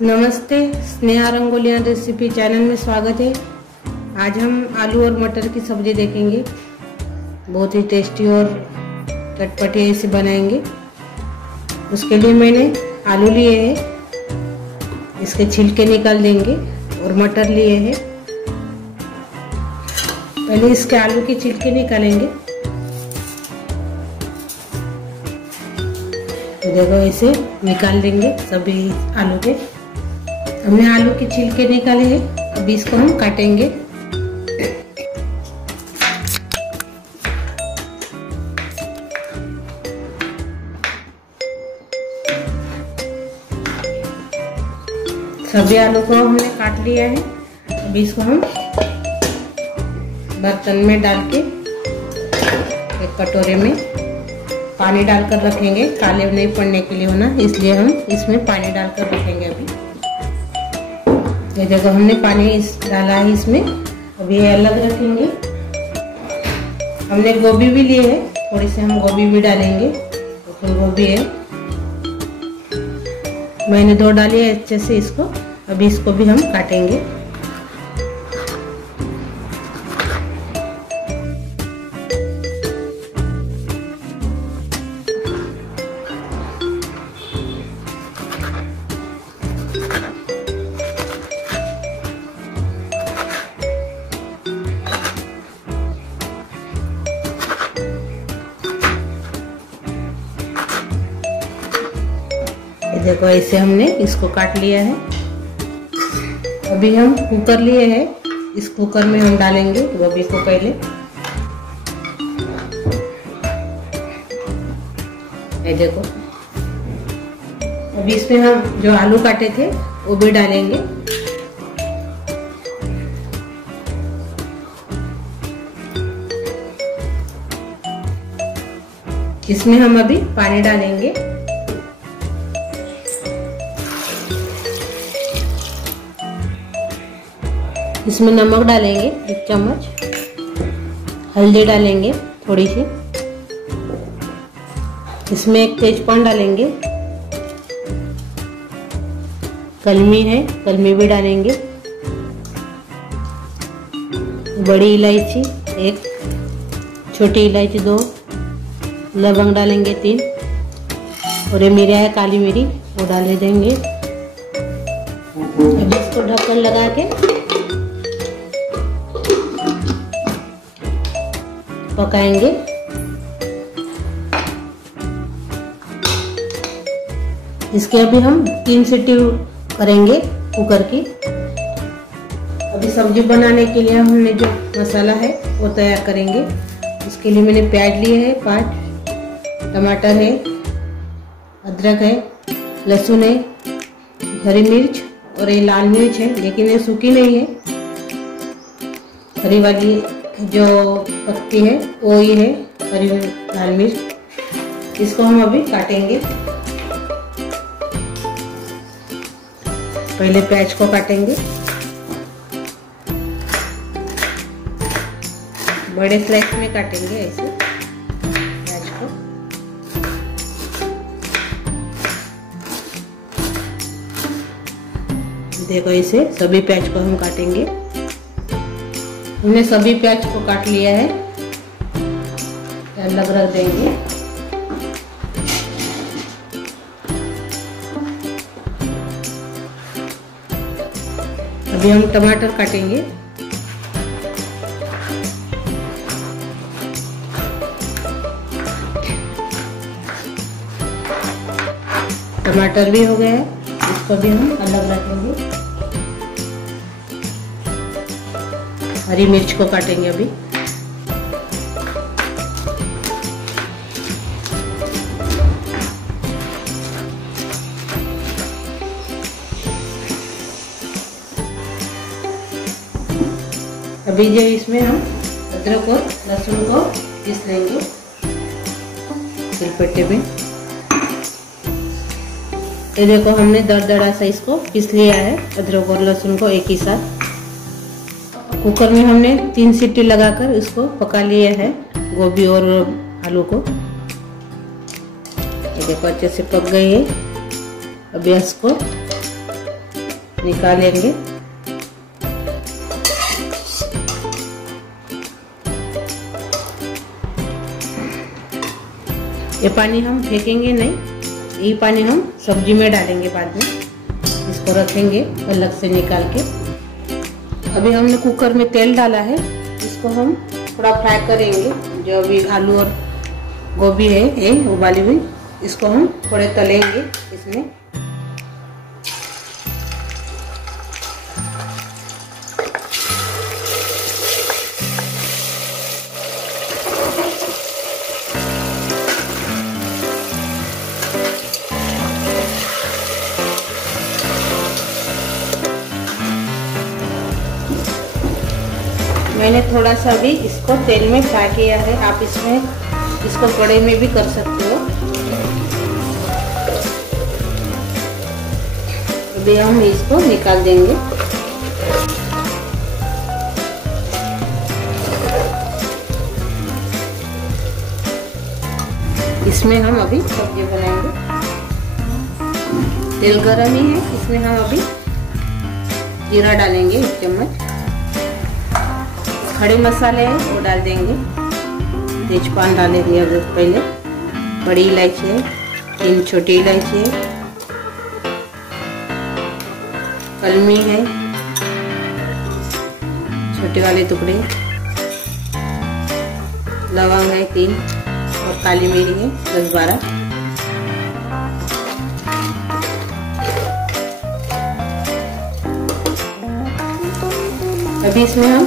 नमस्ते, Sneha रंगोलिया recipe channel में स्वागत है। आज हम आलू और मटर की सब्जी देखेंगे। बहुत ही टेस्टी और चटपटी ऐसे बनाएंगे। उसके लिए मैंने आलू लिए हैं, इसके छिलके निकाल देंगे, और मटर लिए हैं। पहले इसके आलू के छिलके निकालेंगे। तो देखो ऐसे निकाल देंगे सभी आलू के। हमने आलू के छिलके निकाले हैं, अभी इसको हम काटेंगे। सभी आलू को हमने काट लिया है। अभी इसको हम बर्तन में डाल के एक कटोरे में पानी डालकर रखेंगे। काले नहीं पड़ने के लिए होना, इसलिए हम इसमें पानी डालकर रखेंगे। अभी ये देखो हमने पानी डाला है इसमें। अभी ये अलग रखेंगे। हमने गोभी भी लिए है, थोड़ी सी हम गोभी भी डालेंगे। तो गोभी है, मैंने 2 डाली है अच्छे से इसको। अभी इसको भी हम काटेंगे। देखो ऐसे हमने इसको काट लिया है। अभी हम कुकर लिए हैं, इस कुकर में हम डालेंगे गोभी को पहले। ये देखो अभी इसमें हम जो आलू काटे थे वो भी डालेंगे। इसमें हम अभी पानी डालेंगे। इसमें नमक डालेंगे 1 चम्मच, हल्दी डालेंगे थोड़ी सी, इसमें 1 तेजपान डालेंगे, कलमी है, कलमी भी डालेंगे, बड़ी इलायची 1, छोटी इलायची 2, लवंग डालेंगे 3, और ये मिर्च है काली मिरी, वो डाल देंगे। अब इसको ढक्कन लगा के पकाएंगे। इसके अभी हम 3 सीटी करेंगे कुकर की। अभी सब्जी बनाने के लिए हमने जो मसाला है वो तैयार करेंगे। इसके लिए मैंने प्याज लिए है 5, टमाटर है, अदरक है, लहसुन है, हरी मिर्च, और ये लाल मिर्च है, लेकिन ये सूखी नहीं है, हरी वाली जो पत्ती है वो ये है, हरी लाल मिर्च। इसको हम अभी काटेंगे। पहले प्याज को काटेंगे, बड़े स्लाइस में काटेंगे ऐसे प्याज को। देखो इसे सभी प्याज को हम काटेंगे। हमने सभी प्याज को काट लिया है, अलग रख देंगे। अभी हम टमाटर काटेंगे। टमाटर भी हो गया है, इसको भी हम अलग रखेंगे। हरी मिर्च को काटेंगे अभी। अभी जो इसमें हम अदरक और लहसुन को पीस लेंगे सिलबट्टे में। ये देखो हमने दरदरा सा इसको पीस लिया है, अदरक और लहसुन को एक ही साथ। कुकर में हमने 3 सीटी लगाकर इसको पका लिया है, गोभी और आलू को। ये देखो अच्छे से पक गई है। अभी इसको निकालेंगे। ये पानी हम फेंकेंगे नहीं, यही पानी हम सब्जी में डालेंगे बाद में। इसको रखेंगे अलग से निकाल के। अभी हमने कुकर में तेल डाला है, इसको हम थोड़ा फ्राई करेंगे। जो अभी आलू और गोभी है ये उबाली हुई, इसको हम थोड़े तलेंगे इसमें। मैंने थोड़ा सा भी इसको तेल में फ्राई किया है। आप इसको कढ़ाई में भी कर सकते हो। अभी हम इसको निकाल देंगे। इसमें हम अभी सब्जी बनाएंगे। तेल गरम ही है, इसमें हम अभी जीरा डालेंगे 1 चम्मच। खड़े मसाले हैं वो डाल देंगे। तेजपान डालेंगे अभी पहले। बड़ी इलायची है, 3 छोटी इलायची है, कलमी है छोटे वाले टुकड़े, लवंग है 3 और काली मिर्च है 10-12। अभी इसमें हम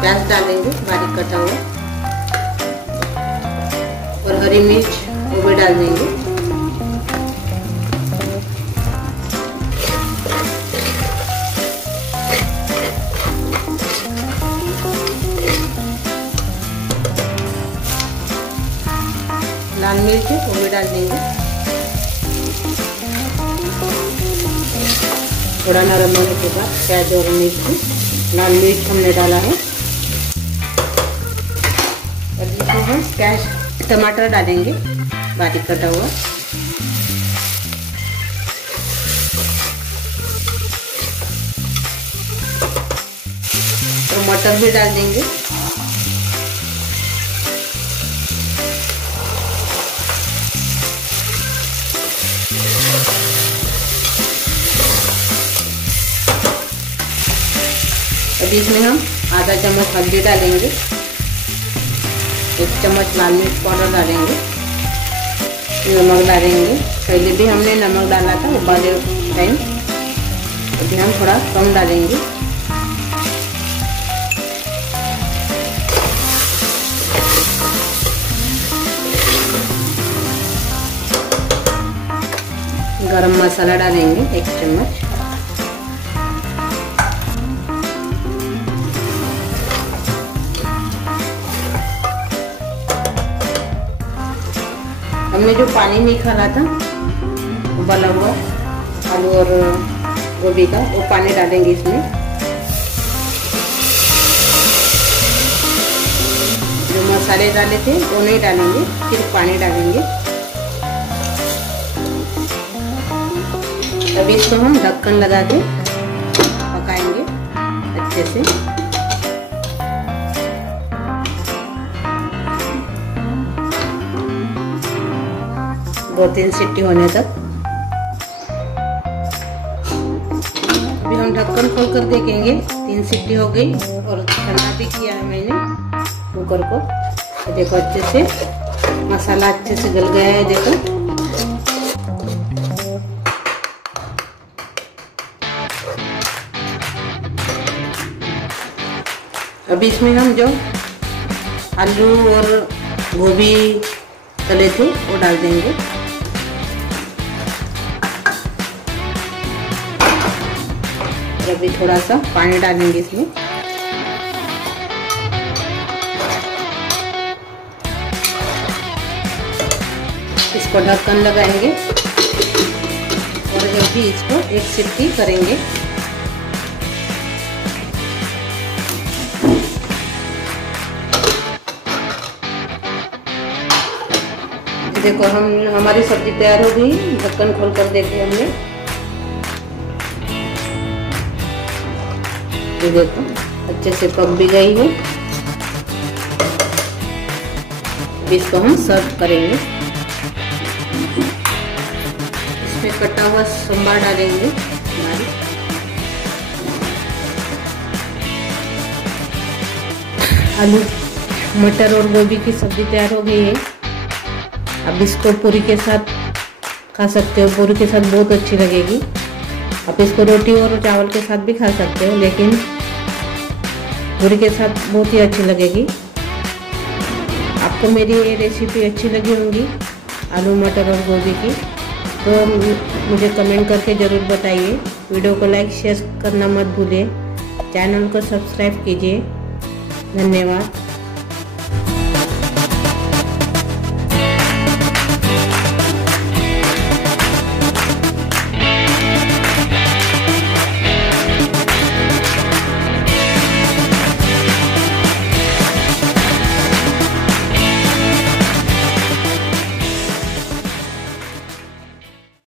प्याज डालेंगे बारीक कटा हुआ, और हरी मिर्च वो भी डाल देंगे। लाल मिर्च वो भी डाल देंगे। थोड़ा नरम होने के बाद प्याज और मिर्च, लाल मिर्च हमने डाला है। इसमें हम प्याज टमाटर डालेंगे बारीक कटा हुआ, और मटर भी डाल देंगे। अभी इसमें हम आधा चम्मच हल्दी डालेंगे, 1 चम्मच लाल मिर्च पाउडर डालेंगे, नमक डालेंगे। पहले भी हमने नमक डाला था उबाले टाइम, अभी हम थोड़ा कम डालेंगे। गरम मसाला डालेंगे 1 चम्मच। हमने जो पानी निकाला था उबाला हुआ आलू और गोभी का, वो पानी डालेंगे इसमें। जो मसाले डाले थे वो नहीं डालेंगे, सिर्फ पानी डालेंगे। अभी इसको हम ढक्कन लगा के पकाएंगे अच्छे से। 2-3 सीटी होने तक। अभी हम ढक्कन खोलकर देखेंगे, 3 सीटी हो गई और ठंडा भी किया है मैंने कुकर को। देखो अच्छे से मसाला अच्छे से गल गया है, देखो। अभी इसमें हम जो आलू और गोभी तले थे वो डाल देंगे। और अभी थोड़ा सा पानी डालेंगे इसमें। इसको ढक्कन लगाएंगे और जब भी इसको 1 सीटी करेंगे। देखो हमारी सब्जी तैयार हो गई। ढक्कन खोल कर देखे हमने, ये देखो अच्छे से पक भी गई है। इसको हम सर्व करेंगे। इसमें कटा हुआ सांभर डालेंगे। आलू मटर और गोभी की सब्जी तैयार हो गई है। अब इसको पूरी के साथ खा सकते हो, पूरी के साथ बहुत अच्छी लगेगी। आप इसको रोटी और चावल के साथ भी खा सकते हो, लेकिन पूरी के साथ बहुत ही अच्छी लगेगी। आपको मेरी ये रेसिपी अच्छी लगी होंगी आलू मटर और गोभी की, तो मुझे कमेंट करके ज़रूर बताइए। वीडियो को लाइक शेयर करना मत भूलिए। चैनल को सब्सक्राइब कीजिए। धन्यवाद।